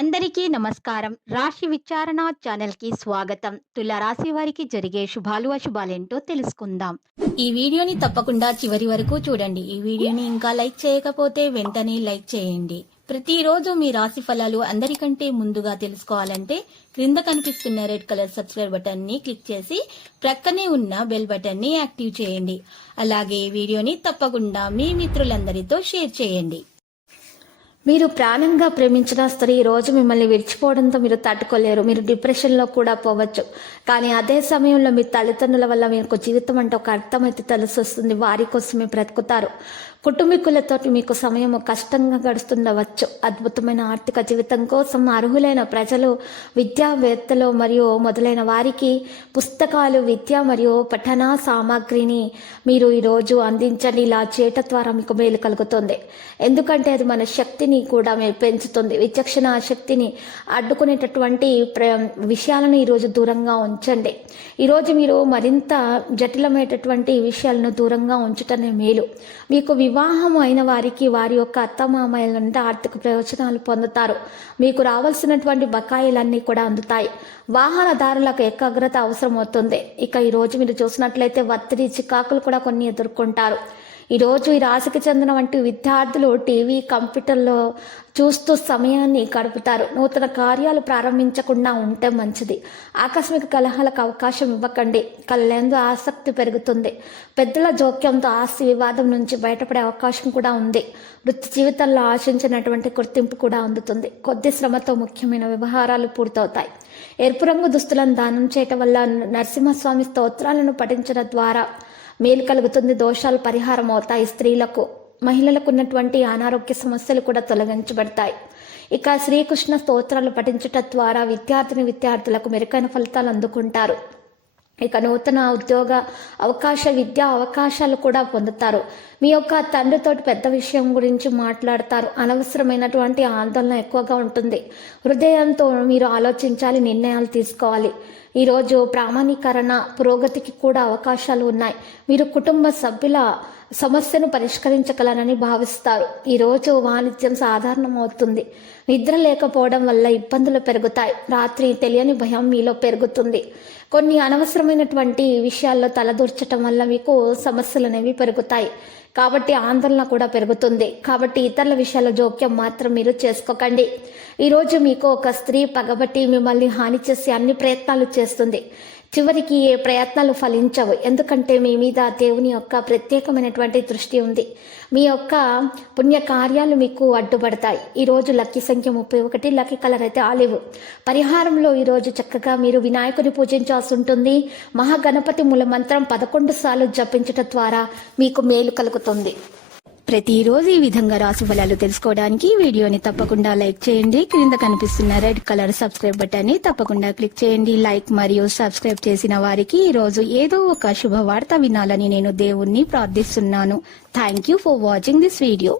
అందరికీ నమస్కారం. రాశి విచారణ ఛానల్‌కి స్వాగతం. తుల రాశి వారికి జరిగే శుభాలు, అశుభాలేంటో తెలుసుకుందాం. ఈ వీడియోని తప్పకుండా చివరి వరకు చూడండి. ఈ వీడియోని ఇంకా లైక్ చేయకపోతే వెంటనే లైక్ చేయండి. ప్రతిరోజు మీ రాశి ఫలాలు అందరికంటే ముందుగా తెలుసుకోవాలంటే క్రింద కనిపిస్తున్న రెడ్ కలర్ సబ్స్క్రైబ్ బటన్ ని క్లిక్ చేసి ప్రక్కనే ఉన్న బెల్ బటన్ ని యాక్టివ్ చేయండి. అలాగే వీడియోని తప్పకుండా మీ మిత్రులందరితో షేర్ చేయండి. మీరు ప్రాణంగా ప్రేమించిన స్త్రీ ఈ రోజు మిమ్మల్ని విడిచిపోవడంతో మీరు తట్టుకోలేరు. మీరు డిప్రెషన్లో కూడా పోవచ్చు. కానీ అదే సమయంలో మీ తల్లిదండ్రుల వల్ల మీకు జీవితం అంటే ఒక అర్థమైతే తెలిసి వస్తుంది. వారి కోసమే బ్రతుకుతారు. కుటుంబీకులతో మీకు సమయం కష్టంగా గడుస్తుండవచ్చు. అద్భుతమైన ఆర్థిక జీవితం కోసం అర్హులైన ప్రజలు, విద్యావేత్తలు మరియు మొదలైన వారికి పుస్తకాలు, విద్య మరియు పఠన సామాగ్రిని మీరు ఈరోజు అందించండి. ఇలా చేయటం ద్వారా మీకు మేలు కలుగుతుంది. ఎందుకంటే అది మన శక్తిని కూడా పెంచుతుంది. విచక్షణ శక్తిని అడ్డుకునేటటువంటి విషయాలను ఈరోజు దూరంగా ఉంచండి. ఈరోజు మీరు మరింత జటిలమైనటువంటి విషయాలను దూరంగా ఉంచటమే మేలు. మీకు వివాహం అయిన వారికి వారి యొక్క అత్తమామయ్యల నుండి ఆర్థిక ప్రయోజనాలు పొందుతారు. మీకు రావాల్సినటువంటి బకాయిలన్నీ కూడా అందుతాయి. వాహనదారులకు ఏకాగ్రత అవసరం అవుతుంది. ఇక ఈరోజు మీరు చూసినట్లయితే ఒత్తిడి, చికాకులు కూడా కొన్ని ఎదుర్కొంటారు. ఈరోజు ఈ రాశికి చెందిన వంటి విద్యార్థులు టీవీ, కంప్యూటర్లో చూస్తూ సమయాన్ని గడుపుతారు. నూతన కార్యాలు ప్రారంభించకుండా ఉంటే మంచిది. ఆకస్మిక కలహాలకు అవకాశం ఇవ్వకండి. కళ్ళేందు ఆసక్తి పెరుగుతుంది. పెద్దల జోక్యంతో ఆస్తి వివాదం నుంచి బయటపడే అవకాశం కూడా ఉంది. వృత్తి జీవితంలో ఆశించినటువంటి గుర్తింపు కూడా అందుతుంది. కొద్ది శ్రమతో ముఖ్యమైన వ్యవహారాలు పూర్తవుతాయి. ఎరుపు రంగు దుస్తులను దానం చేయటం వల్ల నరసింహస్వామి స్తోత్రాలను పఠించడం ద్వారా మేలు కలుగుతుంది. దోషాలు పరిహారం అవుతాయి. స్త్రీలకు, మహిళలకు ఉన్నటువంటి అనారోగ్య సమస్యలు కూడా తొలగించబడతాయి. ఇక శ్రీకృష్ణ స్తోత్రాలు పఠించటం ద్వారా విద్యార్థులకు మెరుగైన ఫలితాలు అందుకుంటారు. ఇక నూతన ఉద్యోగ అవకాశ, విద్యా అవకాశాలు కూడా పొందుతారు. మీ యొక్క తండ్రితోటి పెద్ద విషయం గురించి మాట్లాడతారు. అనవసరమైనటువంటి ఆందోళన ఎక్కువగా ఉంటుంది. హృదయంతో మీరు ఆలోచించాలి, నిర్ణయాలు తీసుకోవాలి. ఈరోజు ప్రామాణీకరణ, పురోగతికి కూడా అవకాశాలు ఉన్నాయి. మీరు కుటుంబ సభ్యుల సమస్యను పరిష్కరించగలరని భావిస్తారు. ఈరోజు వాణిజ్యం సాధారణం అవుతుంది. నిద్ర లేకపోవడం వల్ల ఇబ్బందులు పెరుగుతాయి. రాత్రి తెలియని భయం మీలో పెరుగుతుంది. కొన్ని అనవసరమైనటువంటి విషయాల్లో తలదూర్చడం వల్ల మీకు సమస్యలు అనేవి పెరుగుతాయి. కాబట్టి ఆందోళన కూడా పెరుగుతుంది. కాబట్టి ఇతరుల విషయాల జోక్యం మాత్రం మీరు చేసుకోకండి. ఈరోజు మీకు ఒక స్త్రీ పగబట్టి మిమ్మల్ని హాని చేసి అన్ని ప్రయత్నాలు చేస్తుంది. చివరికి ఏ ప్రయత్నాలు ఫలించవు. ఎందుకంటే మీ మీద దేవుని యొక్క ప్రత్యేకమైనటువంటి దృష్టి ఉంది. మీ యొక్క పుణ్య కార్యాలు మీకు అడ్డుపడతాయి. ఈరోజు లక్కీ సంఖ్య 31, లక్కీ కలర్ అయితే ఆలివ్. పరిహారంలో ఈరోజు చక్కగా మీరు వినాయకుని పూజించాల్సి ఉంటుంది. మహాగణపతి మూల మంత్రం 11 సార్లు జపించడం ద్వారా మీకు మేలు కలుగుతుంది. ప్రతిరోజు ఈ విధంగా రాశి ఫలాలు తెలుసుకోవడానికి వీడియోని తప్పకుండా లైక్ చేయండి. క్రింద కనిపిస్తున్న రెడ్ కలర్ సబ్స్క్రైబ్ బటన్ ని తప్పకుండా క్లిక్ చేయండి. లైక్ మరియు సబ్స్క్రైబ్ చేసిన వారికి ఈ రోజు ఏదో ఒక శుభవార్త వినాలని నేను దేవుణ్ణి ప్రార్థిస్తున్నాను. Thank you for watching this video.